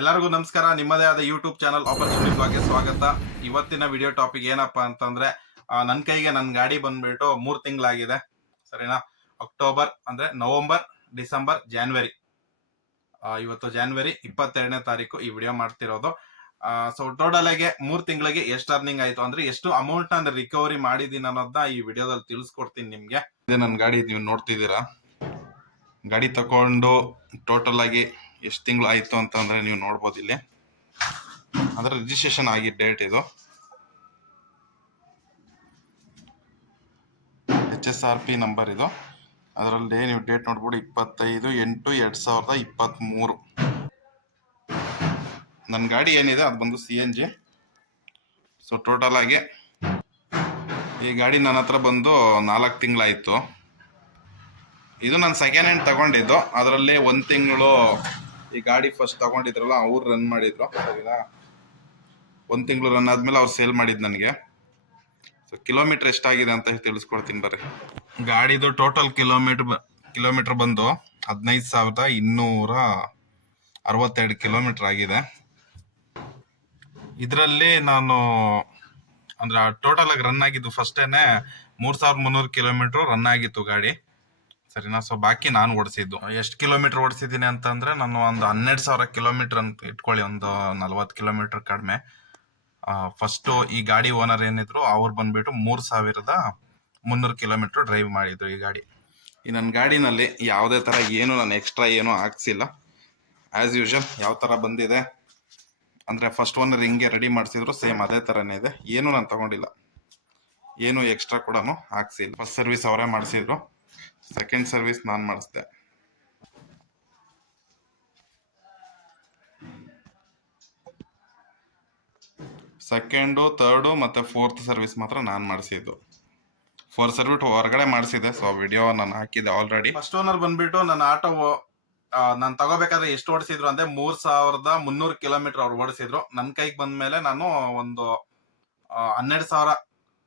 ಎಲ್ಲರಿಗೂ ನಮಸ್ಕಾರ. ನಿಮ್ಮದೇ ಆದ ಯೂಟ್ಯೂಬ್ ಚಾನಲ್ ಆಪರ್ಚುನಿಟಿ ಬಗ್ಗೆ ಸ್ವಾಗತ. ಇವತ್ತಿನ ವಿಡಿಯೋ ಟಾಪಿಕ್ ಏನಪ್ಪ ಅಂತಂದ್ರೆ ನನ್ನ ಕೈಗೆ ನನ್ನ ಗಾಡಿ ಬಂದ್ಬಿಟ್ಟು ಮೂರ್ ತಿಂಗಳಾಗಿದೆ. ಸರಿನಾ? ಅಕ್ಟೋಬರ್ ಅಂದ್ರೆ ನವೆಂಬರ್ ಡಿಸೆಂಬರ್ ಜಾನ್ವರಿ ಇವತ್ತು ಜಾನ್ವರಿ ಇಪ್ಪತ್ತೆರಡನೇ ತಾರೀಕು ಈ ವಿಡಿಯೋ ಮಾಡ್ತಿರೋದು. ಸೊ ಟೋಟಲ್ ಆಗಿ ಮೂರ್ ತಿಂಗಳಿಗೆ ಎಷ್ಟು ಅರ್ನಿಂಗ್ ಆಯ್ತು ಅಂದ್ರೆ ಎಷ್ಟು ಅಮೌಂಟ್ ನಾನು ರಿಕವರಿ ಮಾಡಿದೀನಿ ಅನ್ನೋದನ್ನ ಈ ವಿಡಿಯೋದಲ್ಲಿ ತಿಳಿಸ್ಕೊಡ್ತೀನಿ ನಿಮ್ಗೆ. ನನ್ನ ಗಾಡಿ, ನೀವು ನೋಡ್ತಿದ್ದೀರಾ? ಗಾಡಿ ತಕೊಂಡು ಟೋಟಲ್ ಆಗಿ ಎಷ್ಟು ತಿಂಗಳು ಆಯಿತು ಅಂತಂದ್ರೆ ನೀವು ನೋಡ್ಬೋದು ಇಲ್ಲಿ. ಅಂದರೆ ರಿಜಿಸ್ಟ್ರೇಷನ್ ಆಗಿದ್ದ ಡೇಟ್ ಇದು. H S R P number ಇದು. ಅದರಲ್ಲಿ ನೀವು ಡೇಟ್ ನೋಡ್ಬೋದು ಇಪ್ಪತ್ತೈದು ಎಂಟು ಎರಡು ಸಾವಿರದ ಇಪ್ಪತ್ತ್ಮೂರು ನನ್ನ ಗಾಡಿ ಏನಿದೆ, ಅದು ಬಂದು C N G so total ಆಗಿ ಈ ಗಾಡಿ ನನ್ನ ಹತ್ರ ಬಂದು ನಾಲ್ಕು ತಿಂಗಳಾಯಿತು. ಇದು ನಾನು ಸೆಕೆಂಡ್ ಹ್ಯಾಂಡ್ ತಗೊಂಡಿದ್ದು. ಅದರಲ್ಲಿ ಒಂದು ತಿಂಗಳು ಈ ಗಾಡಿ ಫಸ್ಟ್ ತಗೊಂಡಿದ್ರಲ್ಲ, ಅವ್ರು ರನ್ ಮಾಡಿದ್ರು. ಸರಿನಾ? ಒಂದು ತಿಂಗಳು ರನ್ ಆದ್ಮೇಲೆ ಅವ್ರು ಸೇಲ್ ಮಾಡಿದ್ದು ನನಗೆ. ಸೊ ಕಿಲೋಮೀಟರ್ ಎಷ್ಟಾಗಿದೆ ಅಂತ ತಿಳಿಸ್ಕೊಡ್ತೀನಿ ಬರ್ರಿ. ಗಾಡಿದು ಟೋಟಲ್ ಕಿಲೋಮೀಟರ್ ಕಿಲೋಮೀಟರ್ ಬಂದು ಹದಿನೈದು ಸಾವಿರದ ಇನ್ನೂರ ಅರವತ್ತೆರಡು ಕಿಲೋಮೀಟರ್ ಆಗಿದೆ. ಇದರಲ್ಲಿ ನಾನು, ಅಂದ್ರೆ ಟೋಟಲ್ ಆಗಿ ರನ್ ಆಗಿದ್ದು ಫಸ್ಟೇನೆ ಮೂರು ಸಾವಿರದ ಮುನ್ನೂರು ಕಿಲೋಮೀಟರ್ ರನ್ ಆಗಿತ್ತು ಗಾಡಿ. ಸರಿನಾ? ಸೊ ಬಾಕಿ ನಾನು ಓಡಿಸಿದ್ದು. ಎಷ್ಟು ಕಿಲೋಮೀಟರ್ ಓಡಿಸಿದ್ದೀನಿ ಅಂತಂದ್ರೆ ನಾನು ಒಂದು ಹನ್ನೆರಡು ಸಾವಿರ ಕಿಲೋಮೀಟರ್ ಅಂತ ಇಟ್ಕೊಳ್ಳಿ, ಒಂದು ನಲ್ವತ್ತು ಕಿಲೋಮೀಟರ್ ಕಡಿಮೆ. ಫಸ್ಟು ಈ ಗಾಡಿ ಓನರ್ ಏನಿದ್ರು ಅವ್ರು ಬಂದ್ಬಿಟ್ಟು ಮೂರು ಸಾವಿರದ ಮುನ್ನೂರು ಕಿಲೋಮೀಟರ್ ಡ್ರೈವ್ ಮಾಡಿದ್ರು ಈ ಗಾಡಿ. ಈ ನನ್ನ ಗಾಡಿನಲ್ಲಿ ಯಾವುದೇ ಥರ ಏನು ನಾನು ಎಕ್ಸ್ಟ್ರಾ ಏನೂ ಹಾಕ್ಸಿಲ್ಲ. ಆ್ಯಸ್ ಯೂಶಲ್ ಯಾವ ಥರ ಬಂದಿದೆ ಅಂದರೆ ಫಸ್ಟ್ ಓನರ್ ಹಿಂಗೆ ರೆಡಿ ಮಾಡಿಸಿದ್ರು ಸೇಮ್ ಅದೇ ಥರನೇ ಇದೆ. ಏನು ನಾನು ತಗೊಂಡಿಲ್ಲ. ಏನು ಎಕ್ಸ್ಟ್ರಾ ಕೂಡ ಹಾಕ್ಸಿಲ್ಲ. ಫಸ್ಟ್ ಸರ್ವಿಸ್ ಅವರೇ ಮಾಡಿಸಿದ್ರು. ಸೆಕೆಂಡ್ ಸರ್ವಿಸ್ ನಾನು ಮಾಡಿಸ್ದೆ. ಸೆಕೆಂಡು ಥರ್ಡು ಮತ್ತೆ ಫೋರ್ತ್ ಸರ್ವಿಸ್ ಮಾತ್ರ ನಾನು ಮಾಡಿಸಿದ್ದು. ಫೋರ್ ಸರ್ವಿಟ್ ಹೊರಗಡೆ ಮಾಡಿಸಿದೆ ಸೊ ವಿಡಿಯೋ ನಾನು ಹಾಕಿದ್ದೆ ಆಲ್ರೆಡಿ ಫಸ್ಟ್ ಓನರ್ ಬಂದ್ಬಿಟ್ಟು ನನ್ನ ಆಟೋ ನಾನು ತಗೋಬೇಕಾದ್ರೆ ಎಷ್ಟು ಓಡಿಸಿದ್ರು ಅಂದ್ರೆ ಮೂರ್ ಸಾವಿರದ ಮುನ್ನೂರು ಕಿಲೋಮೀಟರ್ ಅವ್ರು ಓಡಿಸಿದ್ರು. ನನ್ನ ಕೈಗೆ ಬಂದ್ಮೇಲೆ ನಾನು ಒಂದು ಹನ್ನೆರಡು ಸಾವಿರ,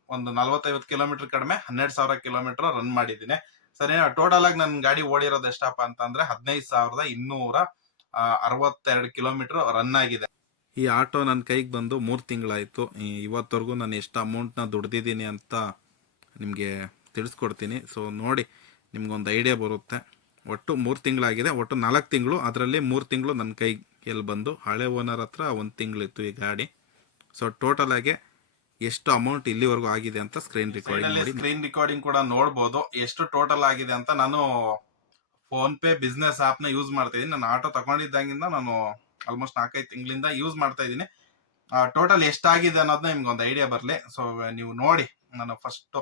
ಒಂದು ನಲ್ವತ್ತೈವತ್ತು ಕಿಲೋಮೀಟರ್ ಕಡಿಮೆ ಹನ್ನೆರಡು ಸಾವಿರ ಕಿಲೋಮೀಟರ್ ರನ್ ಮಾಡಿದ್ದೀನಿ. ಸರಿ ಟೋಟಲ್ ಆಗಿ ನನ್ನ ಗಾಡಿ ಓಡಿರೋದು ಎಷ್ಟಪ್ಪ ಅಂತಂದ್ರೆ ಹದಿನೈದು ಸಾವಿರದ ಇನ್ನೂರ ಅರವತ್ತೆರಡು ಕಿಲೋಮೀಟರ್ ರನ್ ಆಗಿದೆ. ಈ ಆಟೋ ನನ್ನ ಕೈಗೆ ಬಂದು ಮೂರು ತಿಂಗಳಾಯಿತು. ಇವತ್ತವರೆಗೂ ನಾನು ಎಷ್ಟು ಅಮೌಂಟ್ನ ದುಡ್ದಿದ್ದೀನಿ ಅಂತ ನಿಮಗೆ ತಿಳಿಸ್ಕೊಡ್ತೀನಿ. ಸೊ ನೋಡಿ, ನಿಮ್ಗೊಂದು ಐಡಿಯಾ ಬರುತ್ತೆ. ಒಟ್ಟು ಮೂರು ತಿಂಗಳಾಗಿದೆ. ಒಟ್ಟು ನಾಲ್ಕು ತಿಂಗಳು. ಅದರಲ್ಲಿ ಮೂರು ತಿಂಗಳು ನನ್ನ ಕೈಗೆ ಬಂದು ಹಳೆ ಓನರ್ ಹತ್ರ ಒಂದು ತಿಂಗಳಿತ್ತು ಈ ಗಾಡಿ. ಸೊ ಟೋಟಲ್ ಆಗಿ ಎಷ್ಟು ಅಮೌಂಟ್ ಇಲ್ಲಿವರೆಗೂ ಆಗಿದೆ ಅಂತ ಸ್ಕ್ರೀನ್ ರೆಕಾರ್ಡಿಂಗ್ ಮಾಡಿ ಸ್ಕ್ರೀನ್ ರೆಕಾರ್ಡಿಂಗ್ ಕೂಡ ನೋಡಬಹುದು ಎಷ್ಟು ಟೋಟಲ್ ಆಗಿದೆ ಅಂತ ನಾನು ಫೋನ್ ಪೇ ಬಿಸ್ನೆಸ್ ಆಪ್ನ ಯೂಸ್ ಮಾಡ್ತಾ ಇದ್ದೀನಿ. ನಾನು ಆಟೋ ತಗೊಂಡಿದ್ದಾಗಿಂದ ನಾನು ಆಲ್ಮೋಸ್ಟ್ ನಾಲ್ಕೈದು ತಿಂಗಳಿಂದ ಯೂಸ್ ಮಾಡ್ತಾ ಇದ್ದೀನಿ. ಟೋಟಲ್ ಎಷ್ಟಾಗಿದೆ ಅನ್ನೋದನ್ನ ನಿಮ್ಗೆ ಒಂದು ಐಡಿಯಾ ಬರಲಿ. ಸೊ ನೀವು ನೋಡಿ. ನಾನು ಫಸ್ಟ್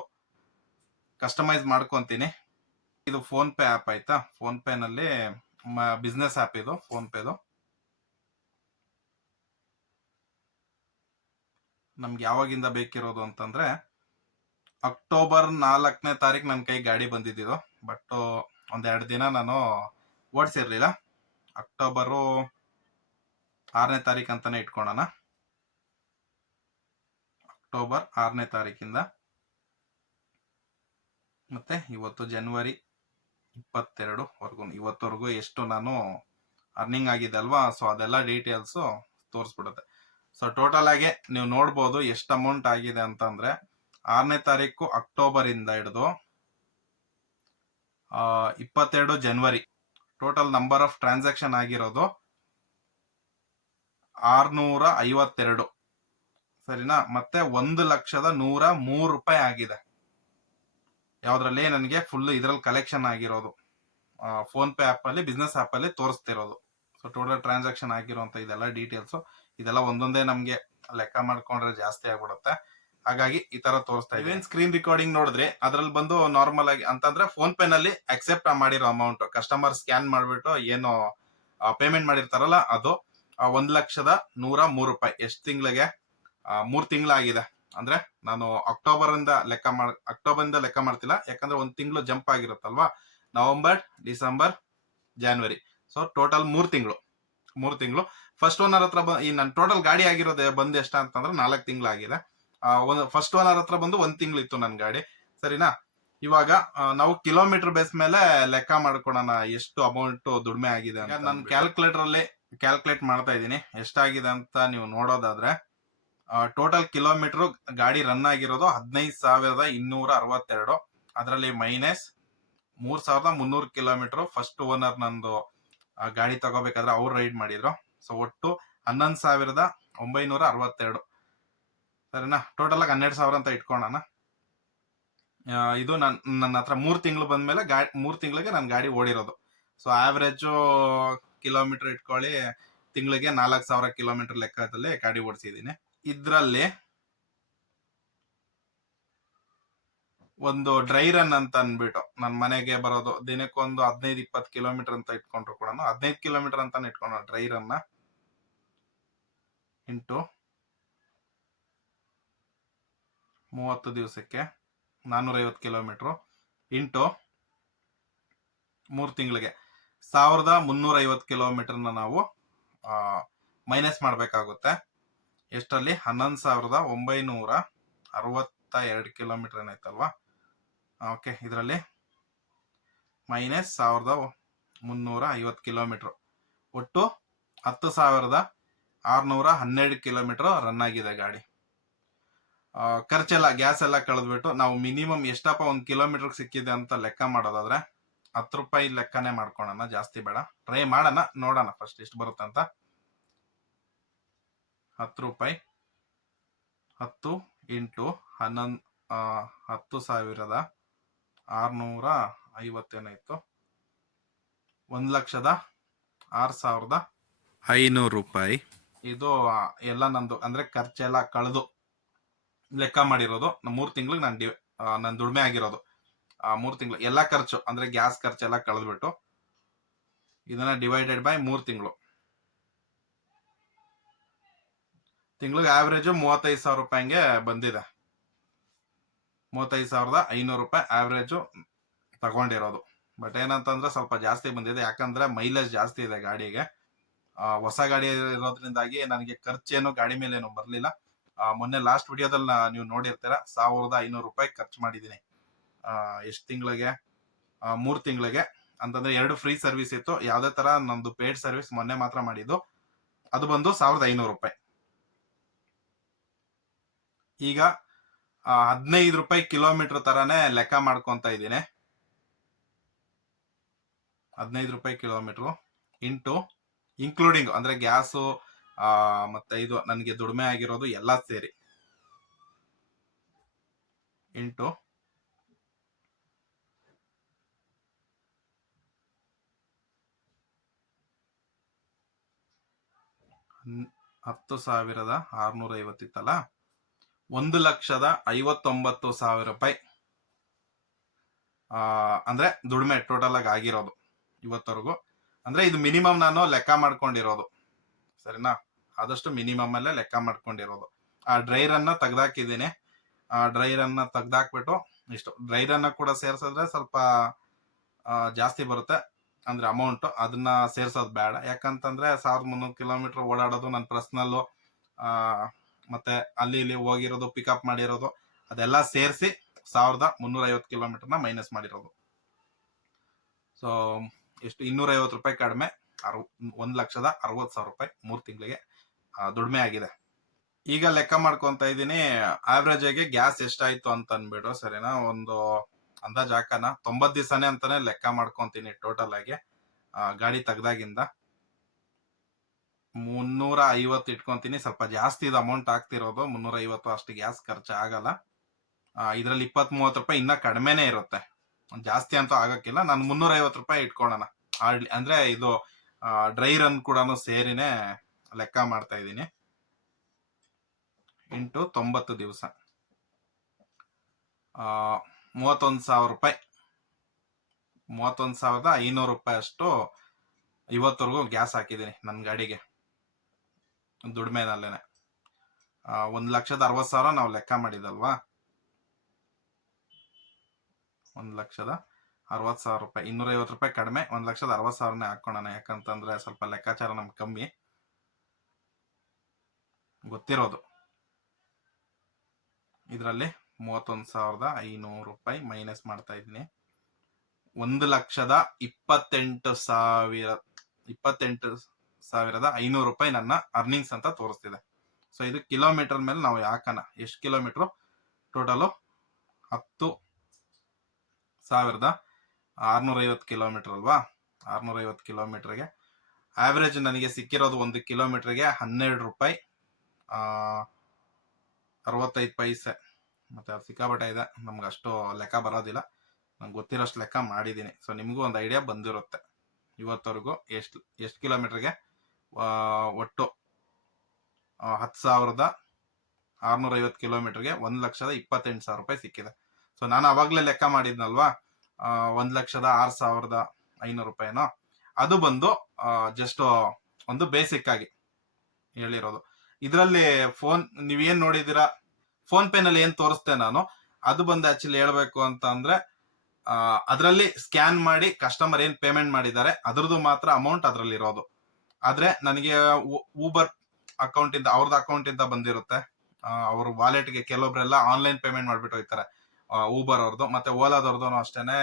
ಕಸ್ಟಮೈಸ್ ಮಾಡ್ಕೊಂತೀನಿ. ಇದು ಫೋನ್ ಪೇ ಆಪ್ ಆಯ್ತಾ? ಫೋನ್ ಪೇನಲ್ಲಿ ಬಿಸ್ನೆಸ್ ಆಪ್ ಇದು ಫೋನ್ ಪೇದು ನಮ್ಗೆ ಯಾವಾಗಿಂದ ಬೇಕಿರೋದು ಅಂತಂದ್ರೆ, ಅಕ್ಟೋಬರ್ ನಾಲ್ಕನೇ ತಾರೀಕು ನನ್ನ ಕೈ ಗಾಡಿ ಬಂದಿದ್ದು ಬಟ್ ಒಂದೆರಡು ದಿನ ನಾನು ಓಡಿಸಿರ್ಲಿಲ್ಲ. ಅಕ್ಟೋಬರು ಆರನೇ ತಾರೀಕು ಅಂತಾನೆ ಇಟ್ಕೊಳ್ಳೋಣ ಅಕ್ಟೋಬರ್ ಆರನೇ ತಾರೀಕಿಂದ ಮತ್ತೆ ಇವತ್ತು ಜನವರಿ ಇಪ್ಪತ್ತೆರಡು ವರ್ಗು ಇವತ್ತವರೆಗೂ ಎಷ್ಟು ನಾನು ಅರ್ನಿಂಗ್ ಆಗಿದೆ ಅಲ್ವಾ? ಸೊ ಅದೆಲ್ಲ ಡೀಟೇಲ್ಸ್ ತೋರಿಸ್ಬಿಡುತ್ತೆ. ಸೊ ಟೋಟಲ್ ಆಗಿ ನೀವು ನೋಡ್ಬೋದು ಎಷ್ಟು ಅಮೌಂಟ್ ಆಗಿದೆ ಅಂತಂದ್ರೆ, ಆರನೇ ತಾರೀಕು ಅಕ್ಟೋಬರ್ ಇಂದ ಹಿಡಿದು ಇಪ್ಪತ್ತೆರಡು ಜನವರಿ ಟೋಟಲ್ ನಂಬರ್ ಆಫ್ ಟ್ರಾನ್ಸಾಕ್ಷನ್ ಆಗಿರೋದು ಆರ್ನೂರ ಐವತ್ತೆರಡು ಸರಿನಾ? ಮತ್ತೆ ಒಂದು ಲಕ್ಷದ ನೂರ ಮೂರು ರೂಪಾಯಿ ಆಗಿದೆ. ಯಾವ್ದ್ರಲ್ಲಿ? ನನಗೆ ಫುಲ್ ಇದ್ರಲ್ಲಿ ಕಲೆಕ್ಷನ್ ಆಗಿರೋದು. ಫೋನ್ ಪೇ ಆಪ್ ಅಲ್ಲಿ ಬಿಸ್ನೆಸ್ ಆಪ್ ಅಲ್ಲಿ ತೋರಿಸ್ತಿರೋದು. ಸೊ ಟೋಟಲ್ ಟ್ರಾನ್ಸಾಕ್ಷನ್ ಆಗಿರುವಂತ ಇದೆಲ್ಲ ಡೀಟೇಲ್ಸ್ ಇದೆಲ್ಲ ಒಂದೊಂದೇ ನಮ್ಗೆ ಲೆಕ್ಕ ಮಾಡ್ಕೊಂಡ್ರೆ ಜಾಸ್ತಿ ಆಗ್ಬಿಡುತ್ತೆ. ಹಾಗಾಗಿ ಈ ತರ ತೋರಿಸ್ತಾ ಇದೇನ್ ಸ್ಕ್ರೀನ್ ರೆಕಾರ್ಡಿಂಗ್ ನೋಡಿದ್ರೆ ಅದ್ರಲ್ಲಿ ಬಂದು ನಾರ್ಮಲ್ ಆಗಿ ಅಂತಂದ್ರೆ ಫೋನ್ ಪೇ ನಲ್ಲಿ ಅಕ್ಸೆಪ್ಟ್ ಮಾಡಿರೋ ಅಮೌಂಟ್ ಕಸ್ಟಮರ್ ಸ್ಕ್ಯಾನ್ ಮಾಡ್ಬಿಟ್ಟು ಏನು ಪೇಮೆಂಟ್ ಮಾಡಿರ್ತಾರಲ್ಲ ಅದು ಒಂದ್ ಲಕ್ಷದ ನೂರ ಮೂರು ರೂಪಾಯಿ. ಎಷ್ಟು ತಿಂಗಳಿಗೆ? ಮೂರ್ ತಿಂಗಳಾಗಿದೆ. ಅಂದ್ರೆ ನಾನು ಅಕ್ಟೋಬರ್ ಇಂದ ಲೆಕ್ಕ ಮಾಡ್ ಅಕ್ಟೋಬರ್ ಇಂದ ಲೆಕ್ಕ ಮಾಡ್ತಿಲ್ಲ. ಯಾಕಂದ್ರೆ ಒಂದ್ ತಿಂಗಳು jump ಆಗಿರುತ್ತಲ್ವಾ? November December January so total ಮೂರ್ ತಿಂಗಳು. ಮೂರ್ ತಿಂಗಳು. ಫಸ್ಟ್ ಓನರ್ ಹತ್ರ ಈ ನನ್ನ ಟೋಟಲ್ ಗಾಡಿ ಆಗಿರೋದೆ ಬಂದು ಎಷ್ಟ ಅಂತಂದ್ರೆ ನಾಲ್ಕು ತಿಂಗಳಾಗಿದೆ. ಒಂದು ಫಸ್ಟ್ ಓನರ್ ಹತ್ರ ಬಂದು ಒಂದ್ ತಿಂಗಳಿತ್ತು ನನ್ನ ಗಾಡಿ. ಸರಿನಾ? ಇವಾಗ ನಾವು ಕಿಲೋಮೀಟರ್ ಬೇಸ್ ಮೇಲೆ ಲೆಕ್ಕ ಮಾಡ್ಕೊಳೋಣ ಎಷ್ಟು ಅಮೌಂಟ್ ದುಡಿಮೆ ಆಗಿದೆ ಅಂತ. ನನ್ನ ಕ್ಯಾಲ್ಕುಲೇಟರ್ ಅಲ್ಲಿ ಕ್ಯಾಲ್ಕುಲೇಟ್ ಮಾಡ್ತಾ ಇದ್ದೀನಿ. ಎಷ್ಟಾಗಿದೆ ಅಂತ ನೀವು ನೋಡೋದಾದ್ರೆ ಟೋಟಲ್ ಕಿಲೋಮೀಟರ್ ಗಾಡಿ ರನ್ ಆಗಿರೋದು ಹದಿನೈದು ಸಾವಿರದ ಇನ್ನೂರ ಅರವತ್ತೆರಡು. ಅದರಲ್ಲಿ ಮೈನಸ್ ಮೂರ್ ಸಾವಿರದ ಮುನ್ನೂರು ಕಿಲೋಮೀಟರ್ ಫಸ್ಟ್ ಓನರ್ ನಂದು ಗಾಡಿ ತಗೋಬೇಕಾದ್ರೆ ಅವ್ರು ರೈಡ್ ಮಾಡಿದ್ರು. ಸೊ ಒಟ್ಟು ಹನ್ನೊಂದು ಸಾವಿರದ ಒಂಬೈನೂರ ಅರವತ್ತೆರಡು. ಸರಿನಾ? ಟೋಟಲ್ ಆಗಿ ಹನ್ನೆರಡು ಸಾವಿರ ಅಂತ ಇಟ್ಕೊಳ್ಳೋಣ ಇದು ನನ್ನ ನನ್ನ ಹತ್ರ ಮೂರು ತಿಂಗಳು ಬಂದಮೇಲೆ ಗಾಡಿ ಮೂರು ತಿಂಗಳಿಗೆ ನನ್ನ ಗಾಡಿ ಓಡಿರೋದು. ಸೊ ಆವ್ರೇಜು ಕಿಲೋಮೀಟರ್ ಇಟ್ಕೊಳ್ಳಿ, ತಿಂಗಳಿಗೆ ನಾಲ್ಕು ಸಾವಿರ ಕಿಲೋಮೀಟರ್ ಲೆಕ್ಕದಲ್ಲಿ ಗಾಡಿ ಓಡಿಸಿದ್ದೀನಿ. ಇದರಲ್ಲಿ ಒಂದು ಡ್ರೈ ರನ್ ಅಂತ ಅನ್ಬಿಟ್ಟು ನನ್ನ ಮನೆಗೆ ಬರೋದು ದಿನಕ್ಕೊಂದು ಹದಿನೈದು ಇಪ್ಪತ್ತು ಕಿಲೋಮೀಟರ್ ಅಂತ ಇಟ್ಕೊಂಡ್ರು ಕೂಡ ಹದಿನೈದು ಕಿಲೋಮೀಟರ್ ಅಂತಾನೆ ಇಟ್ಕೊಂಡು ಡ್ರೈ ರನ್ ಇಂಟು ಮೂವತ್ತು ದಿವಸಕ್ಕೆ ನಾನ್ನೂರೈವತ್ತು ಕಿಲೋಮೀಟ್ರು. ಇಂಟು ಮೂರು ತಿಂಗಳಿಗೆ. ಸಾವಿರದ ಮುನ್ನೂರೈವತ್ತು ಐವತ್ತು ಕಿಲೋಮೀಟರ್ನ ನಾವು ಮೈನಸ್ ಮಾಡಬೇಕಾಗುತ್ತೆ. ಎಷ್ಟರಲ್ಲಿ? ಹನ್ನೊಂದು ಸಾವಿರದ ಒಂಬೈನೂರ ಅರವತ್ತ ಎರಡು ಕಿಲೋಮೀಟರ್ ಏನಾಯ್ತಲ್ವಾ? ಓಕೆ, ಇದರಲ್ಲಿ ಮೈನಸ್ ಸಾವಿರದ ಮುನ್ನೂರ ಐವತ್ತು ಕಿಲೋಮೀಟ್ರು. ಒಟ್ಟು ಹತ್ತು ಸಾವಿರದ ಆರುನೂರ ಹನ್ನೆರಡು ಕಿಲೋಮೀಟರ್ ರನ್ ಆಗಿದೆ ಗಾಡಿ. ಖರ್ಚೆಲ್ಲ ಗ್ಯಾಸ್ ಎಲ್ಲ ಕಳೆದ್ಬಿಟ್ಟು ನಾವು ಮಿನಿಮಮ್ ಎಷ್ಟಪ್ಪ ಒಂದು ಕಿಲೋಮೀಟರ್ ಸಿಕ್ಕಿದೆ ಅಂತ ಲೆಕ್ಕ ಮಾಡೋದಾದ್ರೆ ಹತ್ತು ರೂಪಾಯಿ ಲೆಕ್ಕನೇ ಮಾಡ್ಕೊಳೋಣ, ಜಾಸ್ತಿ ಬೇಡ. ಟ್ರೈ ಮಾಡೋಣ, ನೋಡೋಣ ಫಸ್ಟ್ ಎಷ್ಟು ಬರುತ್ತೆ ಅಂತ. ಹತ್ತು ರೂಪಾಯಿ, ಹತ್ತು ಇಂಟು ಹನ್ನೊಂದು ಹತ್ತು ಸಾವಿರದ ಆರುನೂರ ಐವತ್ತೇನಾಯ್ತು ಒಂದು ಲಕ್ಷದ ಆರು ಸಾವಿರದ ಐನೂರು ರೂಪಾಯಿ. ಇದು ಎಲ್ಲ ನಂದು, ಅಂದ್ರೆ ಖರ್ಚೆಲ್ಲ ಕಳೆದು ಲೆಕ್ಕ ಮಾಡಿರೋದು. ಮೂರು ತಿಂಗಳಿಗೆ ನಾನು ಡಿ ನನ್ನ ದುಡಿಮೆ ಆಗಿರೋದು. ಮೂರು ತಿಂಗಳು, ಎಲ್ಲ ಖರ್ಚು, ಅಂದ್ರೆ ಗ್ಯಾಸ್ ಖರ್ಚೆಲ್ಲ ಕಳೆದ್ಬಿಟ್ಟು ಇದನ್ನ ಡಿವೈಡೆಡ್ ಬೈ ಮೂರು ತಿಂಗಳು. ತಿಂಗಳಿಗೆ ಆವ್ರೇಜ್ ಮೂವತ್ತೈದು ಸಾವಿರ ರೂಪಾಯಿಗೆ ಬಂದಿದೆ. ಮೂವತ್ತೈದು ಸಾವಿರದ ಐನೂರು ರೂಪಾಯಿ ಆವ್ರೇಜು ತಗೊಂಡಿರೋದು. ಬಟ್ ಏನಂತಂದ್ರೆ ಸ್ವಲ್ಪ ಜಾಸ್ತಿ ಬಂದಿದೆ. ಯಾಕಂದ್ರೆ ಮೈಲೇಜ್ ಜಾಸ್ತಿ ಇದೆ ಗಾಡಿಗೆ. ಹೊಸ ಗಾಡಿ ಇರೋದ್ರಿಂದಾಗಿ ನನಗೆ ಖರ್ಚೇನು ಗಾಡಿ ಮೇಲೆ ಏನು ಬರಲಿಲ್ಲ. ಮೊನ್ನೆ ಲಾಸ್ಟ್ ವಿಡಿಯೋದಲ್ಲಿ ನೀವು ನೋಡಿರ್ತೀರ, ಸಾವಿರದ ಐನೂರು ರೂಪಾಯಿ ಖರ್ಚು ಮಾಡಿದ್ದೀನಿ. ಎಷ್ಟು ತಿಂಗಳಿಗೆ? ಮೂರು ತಿಂಗಳಿಗೆ. ಅಂತಂದ್ರೆ ಎರಡು ಫ್ರೀ ಸರ್ವಿಸ್ ಇತ್ತು. ಯಾವುದೇ ತರ ನಂದು ಪೇಡ್ ಸರ್ವಿಸ್ ಮೊನ್ನೆ ಮಾತ್ರ ಮಾಡಿದ್ದು. ಅದು ಬಂದು ಸಾವಿರದ ಐನೂರು ರೂಪಾಯಿ. ಈಗ ಹದಿನೈದು ರೂಪಾಯಿ ಕಿಲೋಮೀಟರ್ ತರಾನೇ ಲೆಕ್ಕ ಮಾಡ್ಕೊಂತ ಇದ್ದೀನಿ. ಹದಿನೈದು ರೂಪಾಯಿ ಕಿಲೋಮೀಟರ್ ಇಂಟು ಇನ್ಕ್ಲೂಡಿಂಗ್ ಅಂದ್ರೆ ಗ್ಯಾಸು ಮತ್ತೆ ಇದು ನನಗೆ ದುಡಿಮೆ ಆಗಿರೋದು ಎಲ್ಲ ಸೇರಿ. ಇಂಟು ಹತ್ತು ಸಾವಿರದ ಆರ್ನೂರ ಐವತ್ತಿತ್ತಲ್ಲ? ಒಂದು ಲಕ್ಷದ ಐವತ್ತೊಂಬತ್ತು ಸಾವಿರ ರೂಪಾಯಿ. ಅಂದ್ರೆ ದುಡಿಮೆ ಟೋಟಲ್ ಆಗಿ ಆಗಿರೋದು ಇವತ್ತವರೆಗೂ. ಅಂದ್ರೆ ಇದು ಮಿನಿಮಮ್ ನಾನು ಲೆಕ್ಕ ಮಾಡ್ಕೊಂಡಿರೋದು. ಸರಿನಾ? ಆದಷ್ಟು ಮಿನಿಮಮ್ ಅಲ್ಲೇ ಲೆಕ್ಕ ಮಾಡ್ಕೊಂಡಿರೋದು. ಆ ಡ್ರೈರ್ ಅನ್ನ ತೆಗ್ದಾಕಿದ್ದೀನಿ. ಆ ಡ್ರೈರ್ ಅನ್ನ ತೆಗ್ದಾಕ್ಬಿಟ್ಟು ಇಷ್ಟು. ಡ್ರೈರ್ ಅನ್ನ ಕೂಡ ಸೇರ್ಸಿದ್ರೆ ಸ್ವಲ್ಪ ಜಾಸ್ತಿ ಬರುತ್ತೆ. ಅಂದ್ರೆ ಅಮೌಂಟ್ ಅದನ್ನ ಸೇರ್ಸೋದು ಬೇಡ. ಯಾಕಂತಂದ್ರೆ ಸಾವಿರದ ಮುನ್ನೂರು ಕಿಲೋಮೀಟರ್ ಓಡಾಡೋದು ನನ್ನ ಪರ್ಸ್ನಲ್ಲು ಮತ್ತೆ ಅಲ್ಲಿ ಇಲ್ಲಿ ಹೋಗಿರೋದು ಪಿಕಪ್ ಮಾಡಿರೋದು, ಅದೆಲ್ಲ ಸೇರಿಸಿ ಸಾವಿರದ ಮುನ್ನೂರ ಐವತ್ತು ಕಿಲೋಮೀಟರ್ನ ಮೈನಸ್ ಮಾಡಿರೋದು. ಸೊ ಎಷ್ಟು? ಇನ್ನೂರ ಐವತ್ತು ರೂಪಾಯಿ ಕಡಿಮೆ ಅರವ್ ಒಂದು ಲಕ್ಷದ ಅರವತ್ತು ಸಾವಿರ ರೂಪಾಯಿ ಮೂರು ತಿಂಗಳಿಗೆ ದುಡಿಮೆ ಆಗಿದೆ. ಈಗ ಲೆಕ್ಕ ಮಾಡ್ಕೊಂತ ಇದ್ದೀನಿ. ಆವ್ರೇಜ್ ಆಗಿ ಗ್ಯಾಸ್ ಎಷ್ಟಾಯ್ತು ಅಂತ ಅನ್ಬಿಟ್ಟು ಸರಿನಾ? ಒಂದು ಅಂದಾಜ್ ಹಾಕನ ತೊಂಬತ್ ದಿವಸನೇ ಅಂತಾನೆ ಲೆಕ್ಕ ಮಾಡ್ಕೊಂತೀನಿ ಟೋಟಲ್ ಆಗಿ ಗಾಡಿ ತೆಗ್ದಾಗಿಂದ. ಮುನ್ನೂರ ಐವತ್ತು ಇಟ್ಕೊಂತೀನಿ. ಸ್ವಲ್ಪ ಜಾಸ್ತಿ ಇದು ಅಮೌಂಟ್ ಆಗ್ತಿರೋದು. ಮುನ್ನೂರ ಐವತ್ತು ಅಷ್ಟು ಗ್ಯಾಸ್ ಖರ್ಚು ಆಗಲ್ಲ. ಇದರಲ್ಲಿ ಇಪ್ಪತ್ತ್ ಮೂವತ್ತು ರೂಪಾಯಿ ಇನ್ನ ಕಡಿಮೆನೇ ಇರುತ್ತೆ. ಜಾಸ್ತಿ ಅಂತೂ ಆಗಕ್ಕಿಲ್ಲ. ನಾನು ಮುನ್ನೂರ ಐವತ್ತು ರೂಪಾಯಿ ಇಟ್ಕೊಳ್ಳೋಣ. ಆಡ್ಲಿ ಅಂದ್ರೆ ಇದು ಡ್ರೈ ರನ್ ಕೂಡ ಸೇರಿನೇ ಲೆಕ್ಕ ಮಾಡ್ತಾ ಇದ್ದೀನಿ. ಇಂಟು ತೊಂಬತ್ತು ದಿವಸ. ಮೂವತ್ತೊಂದು ಸಾವಿರ ರೂಪಾಯಿ. ಮೂವತ್ತೊಂದು ಸಾವಿರದ ಐನೂರು ರೂಪಾಯಿ ಅಷ್ಟು ಇವತ್ತವರೆಗೂ ಗ್ಯಾಸ್ ಹಾಕಿದ್ದೀನಿ ನನ್ನ ಗಾಡಿಗೆ. ದುಡಿಮೆನಲ್ಲೇನೆ ಒಂದು ಲಕ್ಷದ ಅರವತ್ತು ಸಾವಿರ ನಾವು ಲೆಕ್ಕ ಮಾಡಿದಲ್ವಾ? ಒಂದು ಲಕ್ಷದ ಅರವತ್ತು ಸಾವಿರ ರೂಪಾಯಿ ಇನ್ನೂರ ಐವತ್ತು ರೂಪಾಯಿ ಕಡಿಮೆ, ಒಂದು ಲಕ್ಷದ ಅರವತ್ತು ಸಾವಿರನೇ ಹಾಕೋಣ ಯಾಕಂತಂದ್ರೆ ಸ್ವಲ್ಪ ಲೆಕ್ಕಾಚಾರ ನಮ್ಗೆ ಕಮ್ಮಿ. ಗೊತ್ತಿರೋದು. ಇದರಲ್ಲಿ ಮೂವತ್ತೊಂದು ಸಾವಿರದ ಐನೂರು ರೂಪಾಯಿ ಮೈನಸ್ ಮಾಡ್ತಾ ಇದ್ದೀನಿ. ಒಂದು ಲಕ್ಷದ ಇಪ್ಪತ್ತೆಂಟು ಸಾವಿರ, ಇಪ್ಪತ್ತೆಂಟು ಸಾವಿರದ ಐನೂರು ರೂಪಾಯಿ ನನ್ನ ಅರ್ನಿಂಗ್ಸ್ ಅಂತ ತೋರಿಸ್ತಿದೆ. ಸೊ ಇದು ಕಿಲೋಮೀಟರ್ ಮೇಲೆ ನಾವು ಯಾಕನ ಎಷ್ಟು ಕಿಲೋಮೀಟ್ರು ಟೋಟಲು ಹತ್ತು ಸಾವಿರದ ಆರ್ನೂರ ಐವತ್ತು ಕಿಲೋಮೀಟರ್ ಅಲ್ವಾ? ಆರ್ನೂರ ಐವತ್ತು ಕಿಲೋಮೀಟರ್ಗೆ. ಆವ್ರೇಜ್ ನನಗೆ ಸಿಕ್ಕಿರೋದು ಒಂದು ಕಿಲೋಮೀಟ್ರಿಗೆ ಹನ್ನೆರಡು ರೂಪಾಯಿ ಅರವತ್ತೈದು ಪೈಸೆ. ಮತ್ತೆ ಅದು ಸಿಕ್ಕಾಪಟ್ಟೆ ಇದೆ. ನಮ್ಗೆ ಅಷ್ಟು ಲೆಕ್ಕ ಬರೋದಿಲ್ಲ. ನಂಗೆ ಗೊತ್ತಿರೋಷ್ಟು ಲೆಕ್ಕ ಮಾಡಿದ್ದೀನಿ. ಸೊ ನಿಮಗೂ ಒಂದು ಐಡಿಯಾ ಬಂದಿರುತ್ತೆ. ಇವತ್ತವರೆಗೂ ಎಷ್ಟು ಎಷ್ಟು ಕಿಲೋಮೀಟ್ರಿಗೆ? ಒಟ್ಟು ಹತ್ತು ಸಾವಿರದ ಆರ್ನೂರ ಐವತ್ತು ಕಿಲೋಮೀಟರ್ಗೆ ಒಂದು ಲಕ್ಷದ ಇಪ್ಪತ್ತೆಂಟು ಸಾವಿರ ರೂಪಾಯಿ ಸಿಕ್ಕಿದೆ. ಸೊ ನಾನು ಅವಾಗಲೇ ಲೆಕ್ಕ ಮಾಡಿದ್ನಲ್ವಾ? ಒಂದು ಲಕ್ಷದ ಆರು ಸಾವಿರದ ಐನೂರು ರೂಪಾಯಿನೋ? ಅದು ಬಂದು ಜಸ್ಟ್ ಒಂದು ಬೇಸಿಕ್ ಆಗಿ ಹೇಳಿರೋದು. ಇದರಲ್ಲಿ ಫೋನ್ ನೀವೇನ್ ನೋಡಿದೀರಾ ಫೋನ್ ಪೇ ನಲ್ಲಿ ಏನ್ ತೋರಿಸ್ತೆ ನಾನು? ಅದು ಬಂದು ಆಕ್ಚುಲಿ ಹೇಳ್ಬೇಕು ಅಂತ ಅಂದ್ರೆ ಅದರಲ್ಲಿ ಸ್ಕ್ಯಾನ್ ಮಾಡಿ ಕಸ್ಟಮರ್ ಏನ್ ಪೇಮೆಂಟ್ ಮಾಡಿದ್ದಾರೆ, ಅದ್ರದ್ದು ಮಾತ್ರ ಅಮೌಂಟ್ ಅದ್ರಲ್ಲಿ ಇರೋದು ಆದ್ರೆ ನನಗೆ ಊಬರ್ ಅಕೌಂಟ್ ಇಂದ ಅವ್ರದ್ದು ಅಕೌಂಟ್ ಇಂದ ಬಂದಿರುತ್ತೆ. ಅವ್ರ ವಾಲೆಟ್ಗೆ ಕೆಲವೊಬ್ರೆಲ್ಲ ಆನ್ಲೈನ್ ಪೇಮೆಂಟ್ ಮಾಡ್ಬಿಟ್ಟು ಹೋಯ್ತಾರೆ ಊಬರ್ ಅವ್ರದ್ದು ಮತ್ತೆ ಓಲಾದವ್ರದ್ದು ಅಷ್ಟೇನೆ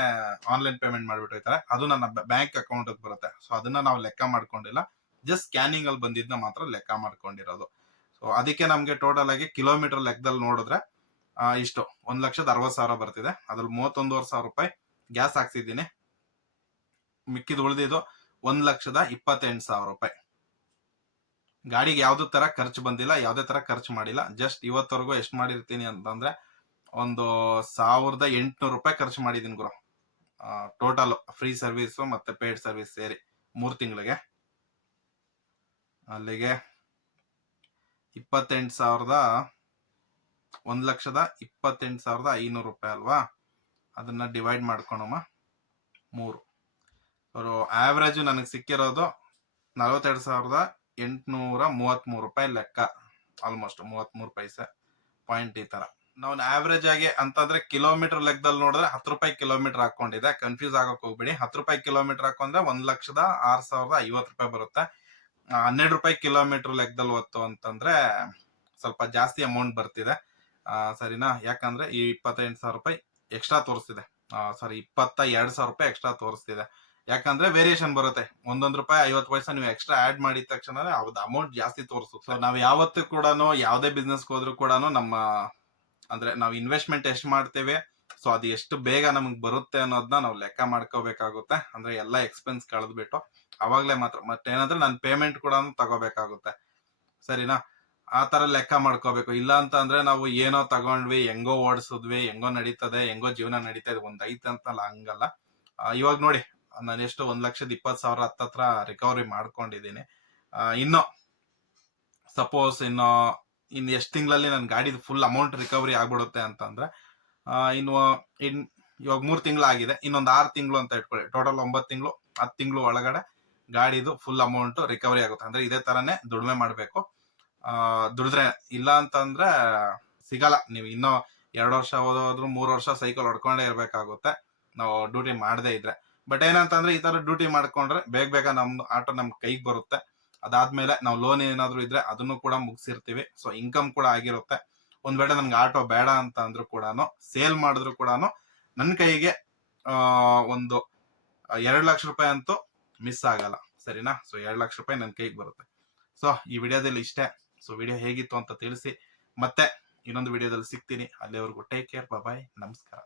ಆನ್ಲೈನ್ ಪೇಮೆಂಟ್ ಮಾಡ್ಬಿಟ್ಟು ಹೋಯ್ತಾರೆ ಅದು ನನ್ನ ಬ್ಯಾಂಕ್ ಅಕೌಂಟ್ ಬರುತ್ತೆ. ಸೊ ಅದನ್ನ ನಾವು ಲೆಕ್ಕ ಮಾಡ್ಕೊಂಡಿಲ್ಲ. ಜಸ್ಟ್ ಸ್ಕ್ಯಾನಿಂಗ್ ಅಲ್ಲಿ ಬಂದಿದ್ನ ಮಾತ್ರ ಲೆಕ್ಕ ಮಾಡ್ಕೊಂಡಿರೋದು. ಸೊ ಅದಕ್ಕೆ ನಮ್ಗೆ ಟೋಟಲ್ ಆಗಿ ಕಿಲೋಮೀಟರ್ ಲೆಕ್ಕದಲ್ಲಿ ನೋಡಿದ್ರೆ ಇಷ್ಟು. ಒಂದ್ ಲಕ್ಷದ ಅರವತ್ ಸಾವಿರ ಬರ್ತಿದೆ. ಅದ್ರಲ್ಲಿ ಮೂವತ್ತೊಂದೂವರೆ ಸಾವಿರ ರೂಪಾಯಿ ಗ್ಯಾಸ್ ಹಾಕ್ಸಿದ್ದೀನಿ. ಮಿಕ್ಕಿದ ಉಳಿದಿದ್ದು ಒಂದ್ ಲಕ್ಷದ ಇಪ್ಪತ್ತೆಂಟು ಸಾವಿರ ರೂಪಾಯಿ. ಗಾಡಿಗೆ ಯಾವ್ದು ತರ ಖರ್ಚು ಬಂದಿಲ್ಲ, ಯಾವ್ದೇ ತರ ಖರ್ಚು ಮಾಡಿಲ್ಲ. ಜಸ್ಟ್ ಇವತ್ತವರೆಗೂ ಎಷ್ಟು ಮಾಡಿರ್ತೀನಿ ಅಂತಂದ್ರೆ ಒಂದು ಸಾವಿರದ ಎಂಟುನೂರು ರೂಪಾಯಿ ಖರ್ಚು ಮಾಡಿದ್ದೀನಿ ಗುರು. ಟೋಟಲ್ ಫ್ರೀ ಸರ್ವಿಸ್ ಮತ್ತೆ ಪೇಯ್ಡ್ ಸರ್ವಿಸ್ ಸೇರಿ ಮೂರು ತಿಂಗಳಿಗೆ. ಅಲ್ಲಿಗೆ ಇಪ್ಪತ್ತೆಂಟು ಸಾವಿರದ ಒಂದ್ ಲಕ್ಷದ ಇಪ್ಪತ್ತೆಂಟು ಸಾವಿರದ ಐನೂರು ರೂಪಾಯಿ ಅಲ್ವಾ? ಅದನ್ನ ಡಿವೈಡ್ ಮಾಡ್ಕೊಳಮ್ಮ ಮೂರು. ಅವರು ಆವ್ರೇಜ್ ನನಗೆ ಸಿಕ್ಕಿರೋದು ನಲವತ್ತೆರಡು ಸಾವಿರದ ಎಂಟುನೂರ ಮೂವತ್ತ್ಮೂರು ರೂಪಾಯಿ ಲೆಕ್ಕ. ಆಲ್ಮೋಸ್ಟ್ ಮೂವತ್ತ್ಮೂರು ಪೈಸೆ ಪಾಯಿಂಟ್ ಈ ತರ. ನಾವು ಆವ್ರೇಜ್ ಆಗಿ ಅಂತಂದ್ರೆ ಕಿಲೋಮೀಟರ್ ಲೆಕ್ಕದಲ್ಲಿ ನೋಡಿದ್ರೆ ಹತ್ತು ರೂಪಾಯಿ ಕಿಲೋಮೀಟರ್ ಹಾಕೊಂಡಿದೆ ಕನ್ಫ್ಯೂಸ್ ಆಗಕ್ ಹೋಗ್ಬೇಡಿ. ಹತ್ತು ರೂಪಾಯಿ ಕಿಲೋಮೀಟರ್ ಹಾಕೊಂಡ್ರೆ ಒಂದ್ ಲಕ್ಷದ ಆರ್ ಸಾವಿರದ ಐವತ್ತು ರೂಪಾಯಿ ಬರುತ್ತೆ. ಹನ್ನೆರಡು ರೂಪಾಯಿ ಕಿಲೋಮೀಟರ್ ಲೆಕ್ಕದಲ್ಲಿ ಹೊತ್ತು ಅಂತಂದ್ರೆ ಸ್ವಲ್ಪ ಜಾಸ್ತಿ ಅಮೌಂಟ್ ಬರ್ತಿದೆ. ಸರಿನಾ? ಯಾಕಂದ್ರೆ ಈ ಇಪ್ಪತ್ತೆಂಟು ಸಾವಿರ ರೂಪಾಯಿ ಎಕ್ಸ್ಟ್ರಾ ತೋರಿಸ್ತಿದೆ. ಸಾರಿ ಇಪ್ಪತ್ತ ಎರಡು ಸಾವಿರ ರೂಪಾಯಿ ಎಕ್ಸ್ಟ್ರಾ ತೋರಿಸ್ತಿದೆ. ಯಾಕಂದ್ರೆ ವೇರಿಯೇಷನ್ ಬರುತ್ತೆ. ಒಂದೊಂದು ರೂಪಾಯಿ ಐವತ್ತು ಪೈಸೆ ನೀವು ಎಕ್ಸ್ಟ್ರಾ ಆಡ್ ಮಾಡಿದ ತಕ್ಷಣ ಅಮೌಂಟ್ ಜಾಸ್ತಿ ತೋರಿಸುತ್ತೆ. ಸೊ ನಾವು ಯಾವತ್ತೂ ಕೂಡ ಯಾವುದೇ ಬಿಸ್ನೆಸ್ ಹೋದ್ರು ಕೂಡ ನಮ್ಮ ಅಂದ್ರೆ ನಾವು ಇನ್ವೆಸ್ಟ್ಮೆಂಟ್ ಎಷ್ಟು ಮಾಡ್ತೇವೆ ಸೊ ಅದು ಎಷ್ಟು ಬೇಗ ನಮಗೆ ಬರುತ್ತೆ ಅನ್ನೋದನ್ನ ನಾವು ಲೆಕ್ಕ ಮಾಡ್ಕೋಬೇಕಾಗುತ್ತೆ. ಅಂದ್ರೆ ಎಲ್ಲ ಎಕ್ಸ್ಪೆನ್ಸ್ ಕಳೆದ್ಬಿಟ್ಟು ಅವಾಗ್ಲೇ ಮಾತ್ರ, ಮತ್ತೇನಂದ್ರೆ ನಾನು ಪೇಮೆಂಟ್ ಕೂಡ ತಗೋಬೇಕಾಗುತ್ತೆ. ಸರಿನಾ? ಆ ತರ ಲೆಕ್ಕ ಮಾಡ್ಕೋಬೇಕು. ಇಲ್ಲ ಅಂತ ಅಂದ್ರೆ ನಾವು ಏನೋ ತಗೊಂಡ್ವಿ, ಹೆಂಗೋ ಓಡಿಸಿದ್ವಿ, ಹೆಂಗೋ ನಡೀತದೆ, ಹೆಂಗೋ ಜೀವನ ನಡೀತಾ ಇದೆ, ಒಂದ್ ಐತೆ ಅಂತ ಹಂಗಲ್ಲ. ಇವಾಗ ನೋಡಿ, ನಾನು ಎಷ್ಟು ಒಂದ್ ಲಕ್ಷದ ಇಪ್ಪತ್ತು ಸಾವಿರ ಹತ್ತತ್ರ ರಿಕವರಿ ಮಾಡ್ಕೊಂಡಿದ್ದೀನಿ. ಇನ್ನು ಸಪೋಸ್ ಇನ್ನು ಇನ್ ಎಷ್ಟು ತಿಂಗಳಲ್ಲಿ ನನ್ನ ಗಾಡಿದು ಫುಲ್ ಅಮೌಂಟ್ ರಿಕವರಿ ಆಗ್ಬಿಡುತ್ತೆ ಅಂತಂದ್ರೆ ಇನ್ನು ಇನ್ ಇವಾಗ ಮೂರು ತಿಂಗಳಾಗಿದೆ, ಇನ್ನೊಂದು ಆರು ತಿಂಗಳು ಅಂತ ಇಟ್ಕೊಳ್ಳಿ. ಟೋಟಲ್ ಒಂಬತ್ತು ತಿಂಗಳು, ಹತ್ತು ತಿಂಗಳು ಒಳಗಡೆ ಗಾಡಿದು ಫುಲ್ ಅಮೌಂಟ್ ರಿಕವರಿ ಆಗುತ್ತೆ. ಅಂದ್ರೆ ಇದೇ ತರನೇ ದುಡಿಮೆ ಮಾಡಬೇಕು. ದುಡಿದ್ರೆ ಇಲ್ಲ ಅಂತಂದ್ರೆ ಸಿಗಲ್ಲ. ನೀವು ಇನ್ನೂ ಎರಡು ವರ್ಷ ಹೋದ್ರು ಮೂರು ವರ್ಷ ಸೈಕಲ್ ಹೊಡ್ಕೊಂಡೇ ಇರಬೇಕಾಗುತ್ತೆ. ನಾವು ಡ್ಯೂಟಿ ಮಾಡದೇ ಇದ್ರೆ. ಬಟ್ ಏನಂತಂದ್ರೆ ಈ ತರ ಡ್ಯೂಟಿ ಮಾಡ್ಕೊಂಡ್ರೆ ಬೇಗ ಬೇಗ ನಮ್ದು ಆಟೋ ನಮ್ ಕೈಗೆ ಬರುತ್ತೆ. ಅದಾದ್ಮೇಲೆ ನಾವು ಲೋನ್ ಏನಾದ್ರು ಇದ್ರೆ ಅದನ್ನು ಕೂಡ ಮುಗಿಸಿರ್ತೀವಿ. ಸೊ ಇನ್ಕಮ್ ಕೂಡ ಆಗಿರುತ್ತೆ. ಒಂದ್ ವೇಳೆ ನಮ್ಗೆ ಆಟೋ ಬೇಡ ಅಂತ ಅಂದ್ರೂ ಕೂಡ ಸೇಲ್ ಮಾಡಿದ್ರು ಕೂಡ ನನ್ನ ಕೈಗೆ ಒಂದು ಎರಡು ಲಕ್ಷ ರೂಪಾಯಿ ಅಂತೂ ಮಿಸ್ ಆಗಲ್ಲ. ಸರಿನಾ? ಸೊ ಎರಡು ಲಕ್ಷ ರೂಪಾಯಿ ನನ್ನ ಕೈಗೆ ಬರುತ್ತೆ. ಸೊ ಈ ವಿಡಿಯೋದಲ್ಲಿ ಇಷ್ಟೇ. ಸೊ ವಿಡಿಯೋ ಹೇಗಿತ್ತು ಅಂತ ತಿಳಿಸಿ. ಮತ್ತೆ ಇನ್ನೊಂದು ವಿಡಿಯೋದಲ್ಲಿ ಸಿಗ್ತೀನಿ. ಅಲ್ಲಿವರೆಗೂ ಟೇಕ್ ಕೇರ್ ಬಾಯ್ ನಮಸ್ಕಾರ.